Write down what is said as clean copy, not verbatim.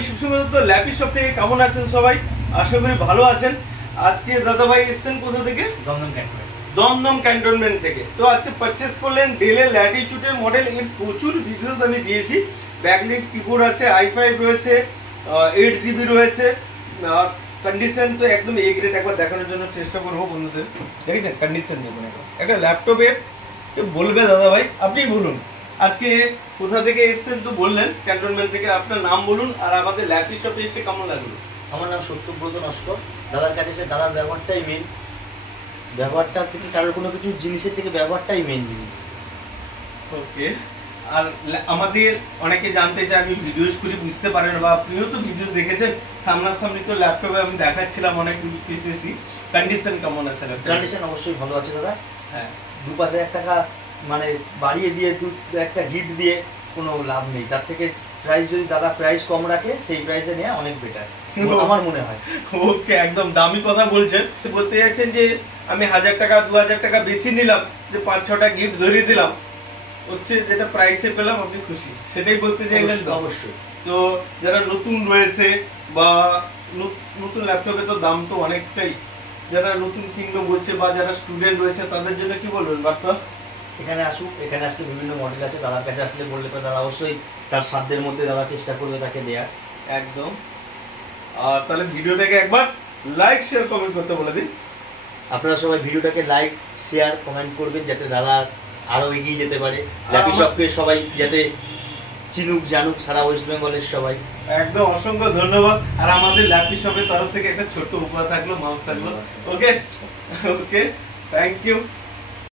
আমি Shibsundar lappy shop থেকে। কেমন আছেন সবাই? আশা করি ভালো আছেন। আজকে দাদা ভাই এসেছেন কোথা থেকে? দমদম ক্যান্টনমেন্ট থেকে। তো আজকে পারচেজ করলেন ডেলের ল্যাটিটিউডের মডেল। এর প্রচুর ভিডিওস আমি দিয়েছি। ব্যাকলাইট কিবোর্ড আছে, i5 রয়েছে, 8GB রয়েছে। কন্ডিশন তো একদম এ গ্রেড। একবার দেখানোর জন্য চেষ্টা করবো বন্ধুদের। দেখেছেন কন্ডিশন দেখুন। একটা ল্যাপটপের বলবে দাদা ভাই, আপনি বলুন আজকে কোথা থেকে এসেছেন? তো বললেন ক্যান্টনমেন্ট থেকে। আপনার নাম বলুন আর আমাদের ল্যাপি শপে এসে কেমন লাগলো? আমার নাম সত্যব্রত নস্কর। দাদার কাছে এসে দাদার ব্যবহারটাই মেন। ব্যবহারটা থেকে কারোর কোনো কিছু জিনিসের থেকে ব্যবহারটাই মেন জিনিস। ওকে। আর আমাদের অনেকে জানতে চায়, আমি ভিডিওস করি বুঝতে পারেন, বা আপনিও তো ভিডিওস দেখেছেন সামনাসামনি। তো ল্যাপটপে আমি দেখাচ্ছিলাম অনেক পিসেসি। কন্ডিশন কেমন আছে? কন্ডিশন অবশ্যই ভালো আছে দাদা। হ্যাঁ, 2-5 টাকা মানে বাড়িয়ে দিয়ে একটা গিফট দিয়ে কোনো লাভ নেই। তার থেকে প্রাইস যদি দাদা প্রাইস কম রাখে সেই প্রাইসে নেওয়া অনেক বেটার আমার মনে হয়। ওকে, একদম দামি কথা বলছেন। বলতে যাচ্ছেন যে আমি 1000 টাকা 2000 টাকা বেশি নিলাম, যে 5-6টা গিফট ধরিয়ে দিলাম, হচ্ছে যেটা প্রাইসে পেলাম আপনি খুশি, সেটাই বলতে চাইলেন তো? অবশ্যই। তো যারা নতুন রয়েছে বা নতুন ল্যাপটপে তো দাম তো অনেকটাই, যারা নতুন কিনবে বলছে বা যারা স্টুডেন্ট রয়েছে তাদের জন্য কি বলবেন বার্তা? এখানে আসুক, এখানে আসলে বিভিন্ন মডেল আছে। দাদার কাছে আসলে বললে তো দাদা অবশ্যই তার সাধ্যের মধ্যে দাদা চেষ্টা করবে তাকে দেওয়ার। একদম। আর তাহলে ভিডিওটাকে একবার লাইক শেয়ার কমেন্ট করতে বলে দিন। আপনারা সবাই ভিডিওটাকে লাইক শেয়ার কমেন্ট করবেন যাতে দাদা আরো এগিয়ে যেতে পারে। ল্যাপি শপকে সবাই যাতে চিনুক জানুক, সারা ওয়েস্ট বেঙ্গলের সবাই। একদম অসংখ্য ধন্যবাদ। আর আমাদের ল্যাপি শপের তরফ থেকে একটা ছোট্ট উপহার থাকলো, মাউস থাকলো। ওকে ওকে, থ্যাংক ইউ।